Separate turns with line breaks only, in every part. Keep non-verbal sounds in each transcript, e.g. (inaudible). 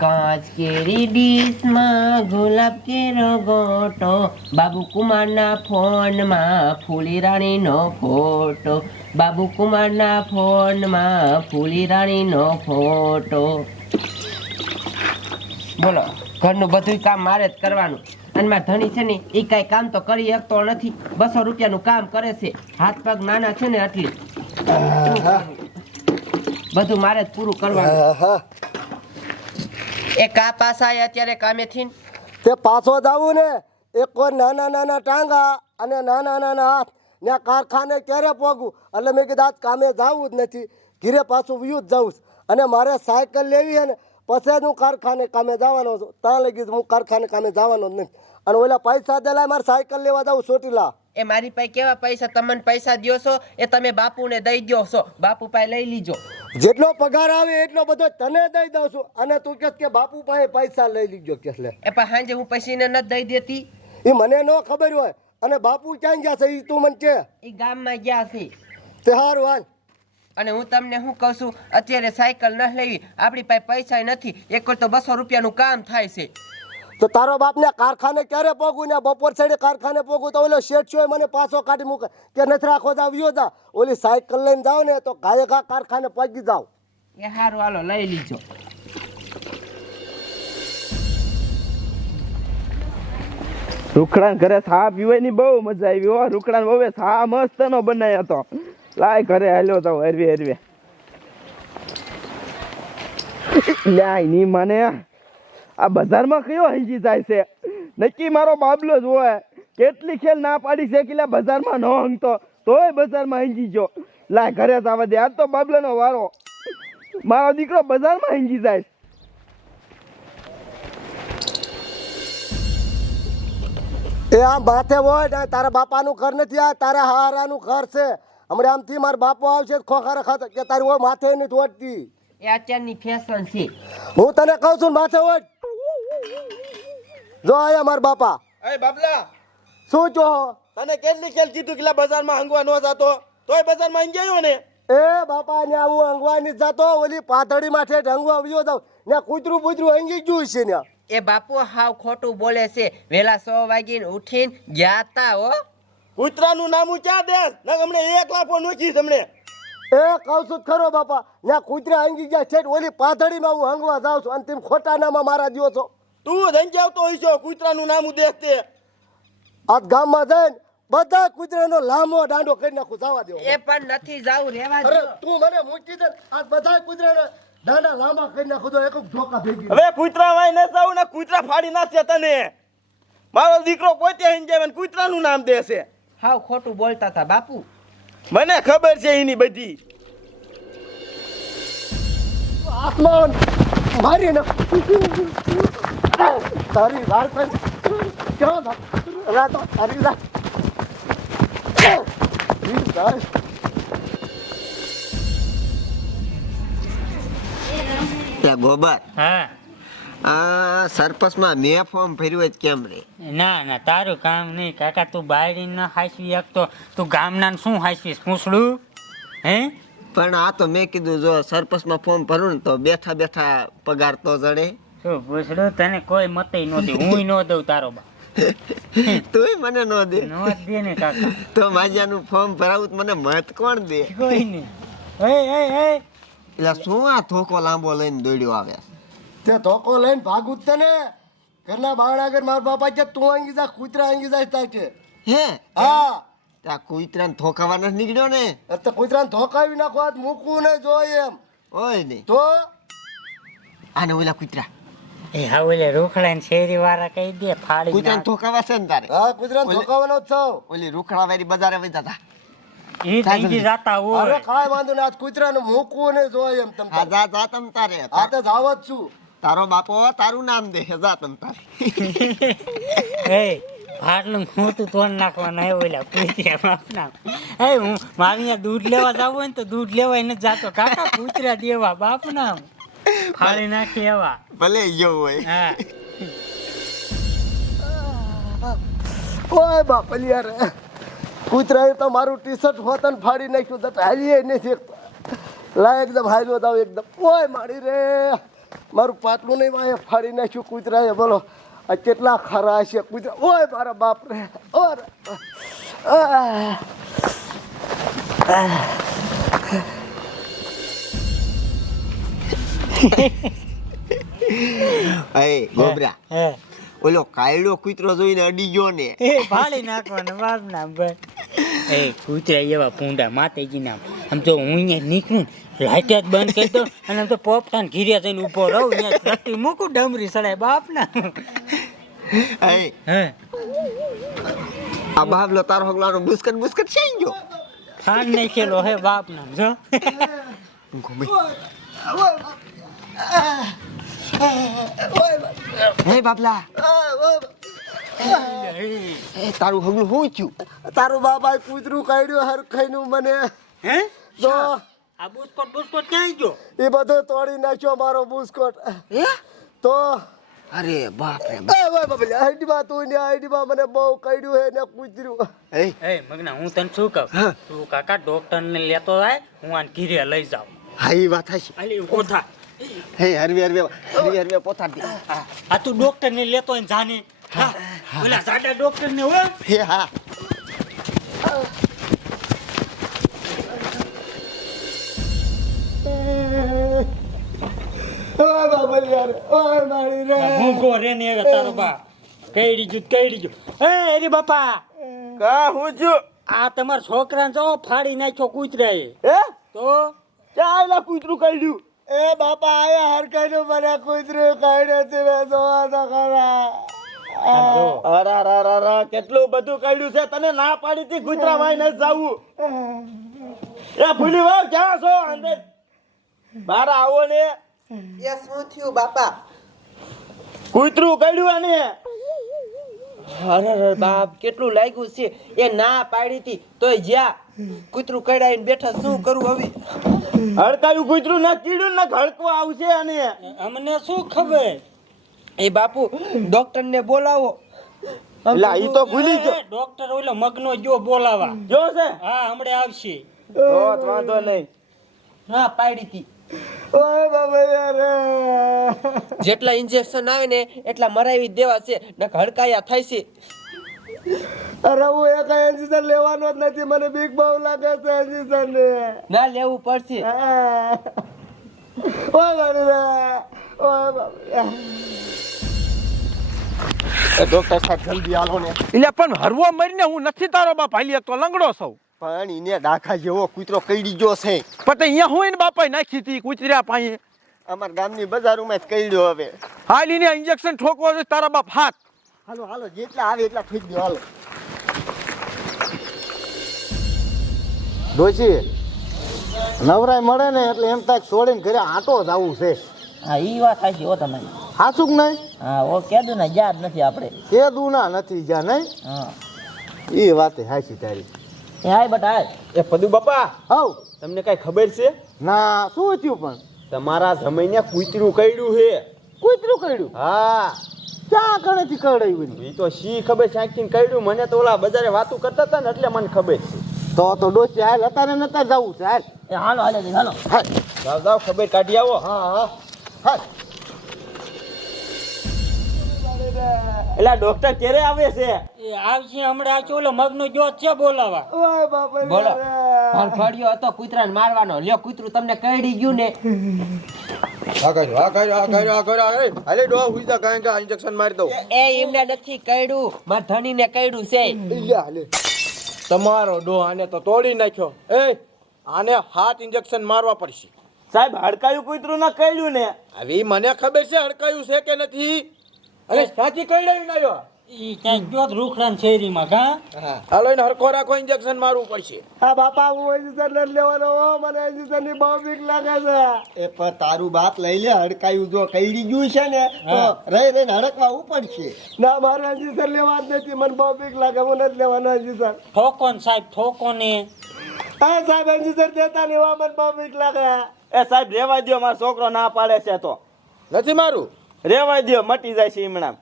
કાચ કેરી ડીશમાં ગુલાબ કેરો ગોટો બાબુ કુમારના ફોનમાં ફૂલી રાણીનો ફોટો બાબુ કુમારના ફોનમાં ફૂલી રાણીનો ફોટો. બોલો ઘરનું બધું કામ મારે જ કરવાનું. અને મારા ધણી છે ને એ કાંઈ કામ તો કરી શકતો નથી. બસો રૂપિયાનું કામ કરે છે. હાથ પગ નાના છે ને એટલે બધું મારે જ પૂરું કરવાનું. એ કા પાસા અત્યારે કામેથી?
તે પાછો જ ને. એક કોઈ નાના નાના ટાંગા અને નાના નાના હાથ ને કારખાને ક્યારે પોગું? એટલે મેં કીધું આજ કામે જવું જ નથી. ઘીરે પાછું વ્યૂ જ જવું અને મારે સાયકલ લેવી અને પછી જ હું કારખાને કામે જવાનો છું. ત્યાં લગી હું કારખાને કામે જવાનો જ નથી. અને ઓલા પૈસા દેલા મારે સાયકલ લેવા જાઉં ચોટીલા.
એ મારી પાસે કેવા પૈસા? તમને પૈસા દ્યો છો? એ તમે બાપુને દઈ દ્યો છો. બાપુ પાસે લઈ લીજો.
જેટલો પગાર આવે એટલો બધો તને દઈ દઉં છું. અને તું કહેશ કે બાપુ પાસે પૈસા લઈ લીજો કે લે.
એ પણ હાંજે હું પૈસીને ન દઈ દેતી?
એ મને ન ખબર હોય. અને બાપુ ક્યાં ગયા છે એ તું મને કે.
એ ગામમાં ગયા છે.
તે હારું હાલ.
અને હું તમને શું કહું છું? અત્યારે સાયકલ ન લેવી. આપણી પાસે પૈસા નથી. એક તો બસો રૂપિયાનું કામ થાય છે.
તો તારો બાપને કારખાને ક્યારે પોગું? ને બપોર સાઈડે કારખાને પોગું તો ઓલો શેઠ છો મને પાછો કાઢી મૂકે. કે નથી રાખો જાવ વ્યો તા ઓલી સાયકલ લઈને જાવ ને તો ગાયે ઘા કારખાને પગી જાવ.
એ હારું હાલો લઈ લીજો.
રૂખડા ઘરે ચા પીવાની બહુ મજા આવી હો. રૂખડા બહુ સા મસ્ત નો બનાવ્યો હતો લાય ઘરે હાલ્યો તો હરવે હરવે. લાયની મને. આ બજારમાં કયો હંજી જાય છે? નક્કી મારો બાબલો જ હોય. કેટલી ખેલ ના પાડી છે કે બજારમાં ન હંગતો તોય બજારમાં હંજી જો લાય ઘરે જવા દે. આ તો બાબલાનો વારો. મારો દીકરો બજારમાં હંજી જાય.
એ આમ માથે હોય ને તારા બાપાનું ઘર નથી આ તારા હારાનું ઘર છે. હમણાં આમથી મારા બાપો આવશે ખોખારે ખાતે કે તારી હોય માથે નથી ઓટતી
એ અત્યારની ફેશન છે.
હું તને કહું છું માથે ઓટ જો આયા મારા બાપા.
એ બાબલા.
શું છો
તને કેટલી ખેલ કીધું કે બજારમાં હંગવા ન જાતો? તોય બજારમાં હંગી આવ્યો ને?
એ બાપા ને આવું અંગવાની જ જાતો ઓલી પાથડી માથે ઢંગવા આવ્યો જાવ ને કૂતરું બૂતરું અંગી ગયું છે ને
એ બાપુ હાવ ખોટું બોલે છે. વેલા સો વાગીને ઉઠીને ગયા તા હો.
કૂતરાનું નામું ક્યાં દેસ ને હમણે એક લાફો નોખી હમણે.
એ કહું છું ખરો બાપા ને કૂતરા હંગી ગયા છે ઓલી પાથડીમાં હું હંગવા જાઉં છું અને તેમ ખોટા નામાં મારા દ્યો છો.
તું ધંજી આવતો હોય છો કૂતરાનું નામ દેખતે.
આ ગામમાં જઈને બધા કૂતરાનો લાંબો દાંડો કરી નાખું જવા દેવો
એ પણ નથી જાવું રેવા
અરે તું મને મૂકી દે આ બધા કૂતરાનો દાંડા લાંબા કરી નાખું તો એક ઢોકા ભેગી
હવે કૂતરા વાય ન જાવ ને કૂતરા ફાડી નાખશે તને. મારો દીકરો પોતે હંજાવે ને કૂતરાનું નામ દેશે
હાવ ખોટું બોલતા હતા બાપુ.
મને ખબર છે એની બધી.
આસમાન મારી નાખ તારી રાત પર ક્યાં તારી
ગોબર
હા.
આ સરપસમાં મેં ફોર્મ ભર્યું જ કેમ રે?
ના ના તારું કામ નહીં. કાકા તું બાયડી ન હાંસવી શકતો તું ગામના શું હાંસવીશ? પૂછડું? હે?
પણ આ તો મેં કીધું જો સરપસમાં ફોર્મ ભરું ને તો બેઠા બેઠા પગાર તો જડે.
શું તને કોઈ મતે નહોતી હું ન દઉં તારો બા (laughs)
તુંય મને ન દે.
નો દે ને કાકા.
તો માજાનું ફોર્મ ભરાવું મને મત કોણ દે?
કોઈ નહીં એ એ એ.
એટલે શું આ થોકો લાંબો લઈને દોડ્યો આવે?
તે થોકો લઈને ભાગું તને. ઘરના બાળ આગળ મારા બાપા કે તું અંગી જા કૂતરા અંગી જાય તા કે.
હે?
હા.
ત્યાં કૂતરાને થોકાવા નથી નીકળ્યો ને?
તો કૂતરાને ધોકાવી નાખો મૂકવું ને જોઈએ એમ.
ઓય નહીં
તો?
આને ઓલા કૂતરા.
એ હા ઓલે શેરી વાળા કહી દે ફાડી
કૂતરાને થોકાવા છે ને તારે?
હા કૂતરાને ધોકાવાનો છો.
ઓલી રૂખડાવાળી બજારે વઈ હતા
એ થઈ જાતા
અરે
હોય
વાંધો નહીં આજ કૂતરાને મૂકવું નહીં જોઈએ એમ તમ
હા જા જા તમ તારે.
આ તો જાવ જ છું.
તારો બાપો તારું નામ દે. જા તમ તારે. (laughs)
એ આટલું હું તું તોડ નાખવાના હે ઓલા કૂતરા બાપના. એ હું મારી દૂધ લેવા જવું હોય ને તો દૂધ લેવાય નથી જાતો. કાકા કૂતરા દેવા બાપના. ફાડી નાખી એવા
ભલે યો હોય
હા
ઓય બાપલિયા રે કૂતરાએ તો મારું ટી શર્ટ હોતન ફાડી નાખ્યું તો હાલીએ નહીં શીખતો લા એકદમ હાલ્યો દાવ એકદમ ઓય મારી રે મારું પાટલું નહીં વાય ફાડી નાખ્યું કૂતરાએ બોલો આ કેટલા ખરા છે કૂતરા ઓય મારા બાપ રે ઓર. (laughs)
એ ગોબરા.
હે.
ઓલો કાયડો કૂતરો જોઈને અડી ગયો ને.
એ ફાડી નાખવાનો બાપ ના ભાઈ. એ કૂતરા એવા પૂંડા માતેજી ના. આમ તો હું અહીંયા નીકળું ને લાઈટ જ બંધ કરી દો અને આમ તો પોપટાન ઘીર્યા થઈને ઊભો રહું અહીંયા રટ્ટી મૂકું ડમરી સડાય બાપ ના.
એ
હે.
આ બાબલો તારો હગલાનો બુસ્કટ બુસ્કટ છે ગયો?
ફાન નહીં ખેલો હે બાપ ના જો.
હે બાબલા એ તારું હગલું હું થયું?
તારું બાપા કૂતરું કાઢ્યું હર ખાઈનું મને.
હે?
તો
આ બુસ્કોટ બુસ્કોટ ક્યાં ગયો?
એ બધો તોડી નાખ્યો મારો બુસ્કોટ. તો?
અરે બાપ રે
બાપ બાપા આઈડીમાં તું ને આઈડીમાં મને બહુ કાઢ્યું હે ને કૂતરું.
એ
એ મગના હું તને શું કહું? તું કાકા ડોક્ટર ને લેતો જાય હું આને ઘીરે લઈ જાઉં.
હા એ વાત હશે
અલી ઊભો થા.
હે હરવે હરવે હરવે હરવે પોતાડી
આ તું ડોક્ટર ને લેતો હોય ને જાને. હા. ઓલા સાડા ડોક્ટર ને. હોય
હે. હા
ઓય બાપા યાર ઓય મારી રે.
મૂંગો રે ને તારો બા. કઈડી ગયું કઈડી ગયું એ એરી બાપા.
કા હું છું?
આ તમારા છોકરાને જો ફાડી નાખ્યો કૂતરાએ.
હે?
તો?
ક્યાં કૂતરું કાઢ્યું.
એ બાપા આયા હરકતો મને કૂતરું કાઢ્યો છે મેં જોવા તો ખરા.
અરે અરે અરે અરે કેટલું બધું કાઢ્યું છે? તને ના પાડી હતી કૂતરા વાય ન જાવું. એ ભૂલી વાવ ક્યાં છો? અંદર. બહાર આવો ને.
એ શું થયું બાપા?
કૂતરું કાઢ્યું આને.
અરે બાપ કેટલું લાગ્યું છે? એ ના પાડી હતી તોય જ્યાં કૂતરું કડાઈને બેઠા શું કરું હવે?
હડકાયું કૂતરું ના કીડું ના હડકવા આવશે અને
અમને શું ખબર?
એ બાપુ ડોક્ટર ને બોલાવો
લા ઈ તો ભૂલી ગયો.
ડોક્ટર ઓલો મગનો જો બોલાવા.
જો છે?
હા હમણે આવશે.
તો વાંધો નહીં.
હા પાડી તી.
ઓય બાબા યાર.
જેટલા ઇન્જેક્શન આવે ને એટલા મરાવી દેવા છે. ને હડકાયા થાય છે.
અરે હું એક એન્જિન લેવાનો જ નથી મને બીક બહુ લાગે છે એન્જિન ને
ના લેવું પડશે.
ઓ
ડોક્ટર સાહેબ જલ્દી આલો ને.
એટલે પણ હરવો મરીને હું નથી તારો બાપ હાલી એક તો લંગડો સૌ.
પણ એને ડાખા જેવો કૂતરો કઈડી ગયો છે.
પણ અહીંયા હું એને બાપાએ નાખી હતી કૂતર્યા પાસે
અમાર ગામની બજારોમાં જ કઈડ્યો હવે.
હાલીને ઇન્જેક્શન ઠોકવા છે તારા બાપ હાથ.
હાલો હાલો જેટલા આવે એટલા ઠીક દો હાલો.
ડોશી નવરાય મળે ને એટલે એમ તાક છોડીને ઘરે આટો જ આવું છે.
હા ઈ વાત સાચી હો તમે
સાચું કે નહીં?
હા ઓ કેદું ને યાદ નથી આપણે.
એ દુના નથી જ્યાં નહીં?
હા.
એ વાત સાચી તારી.
એ હાય બટ હાય.
એ પદુ બાપા
હવ.
તમને કઈ ખબર છે?
ના શું થયું પણ?
તમારા જમીને કૂતરું કઈડ્યું છે.
કૂતરું કર્યું
હા.
ક્યાં કણેથી કડાયું
એ તો શી ખબર સાંકીને કઈડ્યું મને તો ઓલા બજારે વાતું કરતા હતા ને એટલે મને ખબર છે.
તો તો ડોશી હાલ અત્યારે નતા જવું છે હાલ.
એ હાલો હાલે જી, હાલો.
જાવ જાવ ખબર કાઢી આવો.
હા હા. હાલ.
એલા ડોક્ટર કેરે આવે છે?
એ આવશે હમણાં ચોલો મગનો જોત છે બોલાવા.
ઓય બાપા
બોલો. ફરફડિયો હતો કૂતરાને મારવાનો. લ્યો કૂતરું તમને કઈડી ગયું ને?
ઇન્જેક્શન મારી દઉં.
એ એમને નથી કઈડું માર ધણીને કઈડું છે.
તમારો ડો આને તો તોડી નાખ્યો. એ આને હાથ ઇન્જેક્શન મારવા પડશે.
સાહેબ હડકાયું કૂતરું ના કઈડ્યું ને?
હવે મને ખબર છે હડકાયું છે કે નથી? અને સાચી કહી રહ્યું
ઈ ક્યાંક જો રૂખડા શેરીમાં કા?
હાલો એને હરખો રાખો ઇન્જેક્શન મારવું પડશે.
આ બાપા હું એન્જિન નથી લેવાનો મને એન્જિનની બહુ બીક લાગે છે.
એ પણ તારું બાપ લઈ લે હડકાયું જો કઈડી ગયું છે ને તો રહી રહીને હડકવા
ના મારે લેવા જ નથી મને બહુ બીક લાગે હું નથી લેવાનો એન્જિન
ઠોકો ને સાહેબ ઠોકો ને
હા સાહેબ એન્જિન દેતા નહીં હો મને બહુ બીક લાગે.
એ સાહેબ રેવા દ્યો મારો છોકરો ના પાડે છે તો.
નથી મારું?
રેવા દો મટી જાય છે હમણાં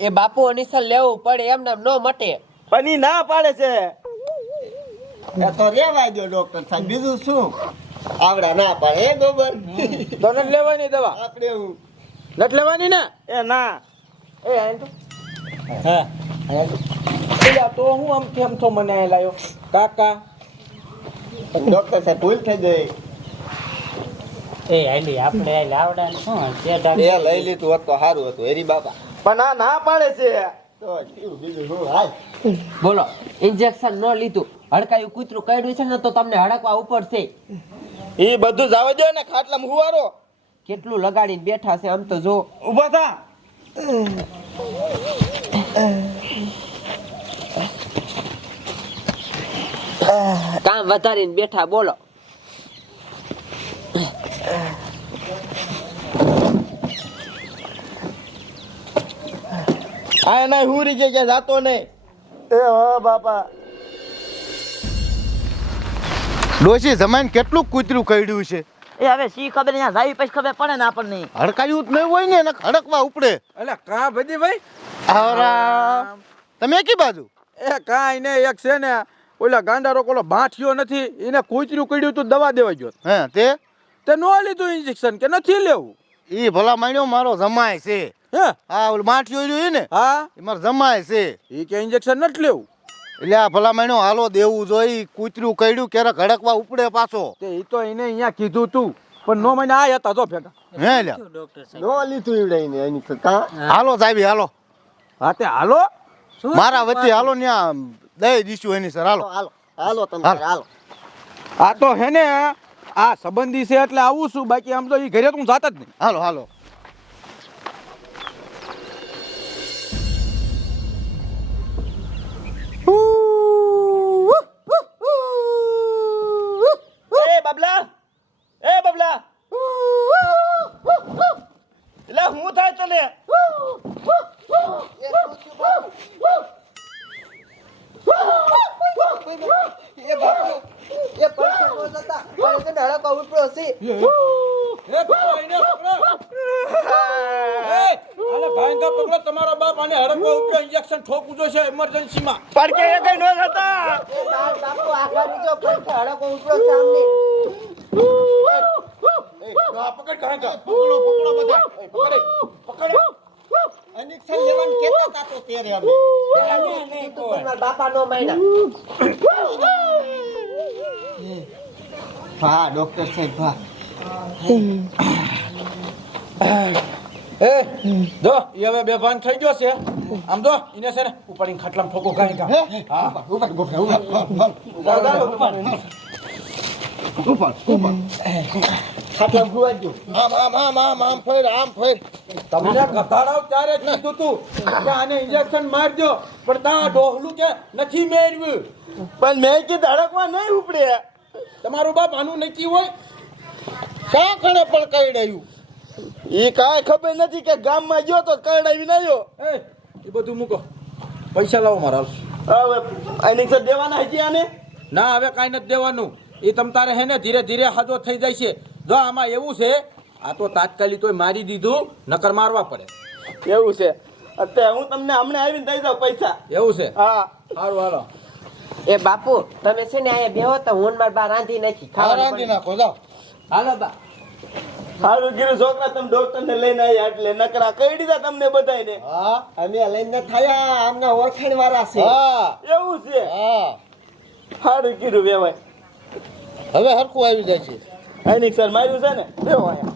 એ બાપુ અનિસલ લેવું પડે એમને એમ ન મટે.
પણ ઈ ના પાડે છે.
એ તો રેવા દો ડોક્ટર સાહેબ. બીજું શું? આવડા ના પાડે એ ગોબર?
તો નથી લેવાની દવા?
આપણે હું?
નથી લેવાની ને?
એ ના.
એ આય
હા.
પેલા તો હું આમ કેમ તો મને લાયો? કાકા.
ડોક્ટર સાહેબ ભૂલ થઈ ગઈ.
એ હાલી આપણે આવડા શું? છે
એ લઈ લીધું હોત તો સારું હતું. હેરી બાપા
પણ આ ના પાડે છે.
તો થયું બીજું શું હાલ?
બોલો ઇન્જેક્શન ન લીધું. હડકાયું કૂતરું કરડ્યું છે ને તો તમને હડકવા ઉપર છે.
એ બધું જાવ દો ને ખાટલામાં હુવારો.
કેટલું લગાડીને બેઠા છે આમ તો જો.
ઊભા થા.
કામ વધારીને બેઠા બોલો.
આ એના હુરી કે જાતો નહીં.
એ હા બાપા.
ડોશી જમાઈને કેટલું કૂતરું કડ્યું છે?
એ હવે સી ખબર અહીંયા જાવી પછી ખબર પડે ને આપણને.
હડકાયું જ નહીં હોય ને એને હડકવા ઉપડે.
એટલે કા ભજી ભાઈ?
આવરા તમે કી બાજુ?
એ કાંઈ ને એક છે ને ઓલા ગાંડારો કોલો બાંઠ્યો નથી એને કૂતર્યું કડ્યું તું દવા દેવા ગયો.
હે તે?
તે નો લીધું ઇન્જેક્શન કે નથી લેવું?
એ ભલા માણ્યો મારો જમાય છે.
હે?
હા ઓલું માઠિયો રહ્યું ને.
હા?
એ મારો જમાય છે.
એ કે ઇન્જેક્શન નથી લેવું.
એટલે આ ભલા માણ્યો હાલો દેવું જોઈ કૂતરું કર્યું ક્યારેક હડકવા ઉપડે પાછો.
તે એ તો એને અહીંયા કીધું તું. પણ નો મને આ હતા જો ભેગા.
હે લ્યા.
ડોક્ટર સાહેબ.
નો લીધું ઈવડાઈને એની
હાલો સાહેબ હાલો.
હા તે હાલો?
શું
મારા વચ્ચે હાલો ન્યા દઈ દીશું એની સર. હાલો.
હાલો હાલો તમે
હાલો.
આ તો હે ને આ સંબંધી છે એટલે આવું છું. બાકી આમ તો એ ઘરે તો હું જાત જ નહીં.
હાલો હાલો.
એ બબલા એ બબલા એટલે હું થાય તને
એ બાપુ એ પૈસા નો જતા મારે છે ને હડકવા ઉપડ્યો છે
એ પકડો એને પકડો એ આને ભાઈંગા પકડો તમારા બાપ આને હડકવા ઉપર ઇન્જેક્શન જોશે ઇમરજન્સીમાં
પડકે એ કઈ નો થતા.
એ બાપ બાપુ આખરી જો. હડકવા ઉપડ્યો છે આમને
આ પકડ ભાઈંગા પકડો પકડો બધા. એ પકડે પકડે.
ઇન્જેક્શન લેવન કેતા તા તો તેરે અમે.
પેલા ને કીધું તું મારા બાપા નો મૈના
હા. ડોક્ટર સાહેબ હા.
એ જો ઈ હવે બેભાન થઈ ગયો છે. આમ જો ઈને છે ને ઉપાડીને ખાટલામાં ઠોકો કાંઈ કા હા?
ઉપર ઉપર ભુવા ગયો.
આમ આમ આમ આમ આમ ફેર આમ ફેર.
તમને ગધાડાવ ત્યારે કીધું તું કે આને ઇન્જેક્શન મારજો. પણ તા ડોહલું કે નથી મેળવ્યું
પણ મેં કીધું હડકવા નહીં ઉપડે.
તમારું બાપ આનું નક્કી હોય?
શા પણ કઈડાયું
ઈ કાંઈ ખબર નથી કે ગામમાં ગયો તો કરડાવી નાયો
એ એ બધું મૂકો. પૈસા લાવો મારા
હવે આની સર દેવાના હજી આને?
ના હવે કાંઈ નથી દેવાનું. એ તમ તારે હે ને ધીરે ધીરે હાજો થઈ જાય છે જો આમાં એવું છે આ તો તાત્કાલિક તોય મારી દીધું નકર મારવા પડે.
એવું છે. અત્યારે હું તમને હમણાં આવીને દઈ દઉં પૈસા.
એવું છે?
હા.
સારું હાલો.
એ બાપુ તમે છે ને અહીંયા બેહો તો હું મારા બા રાંધી નાખી ખાવા
રાંધી નાખો જાઓ.
હાલો બા.
સારું કીધું છોકરા તમે ડોક્ટર ને લઈને આવ્યા એટલે નકરા કહી દીધા તમને બધાને
હા.
અમે લઈને થયા આમના ઓળખાણ વાળા છે.
હા.
એવું છે?
હા.
સારું કીધું વેવાય.
હવે હરખું આવી જાય છે.
સર માર્યું છે ને? અહીંયા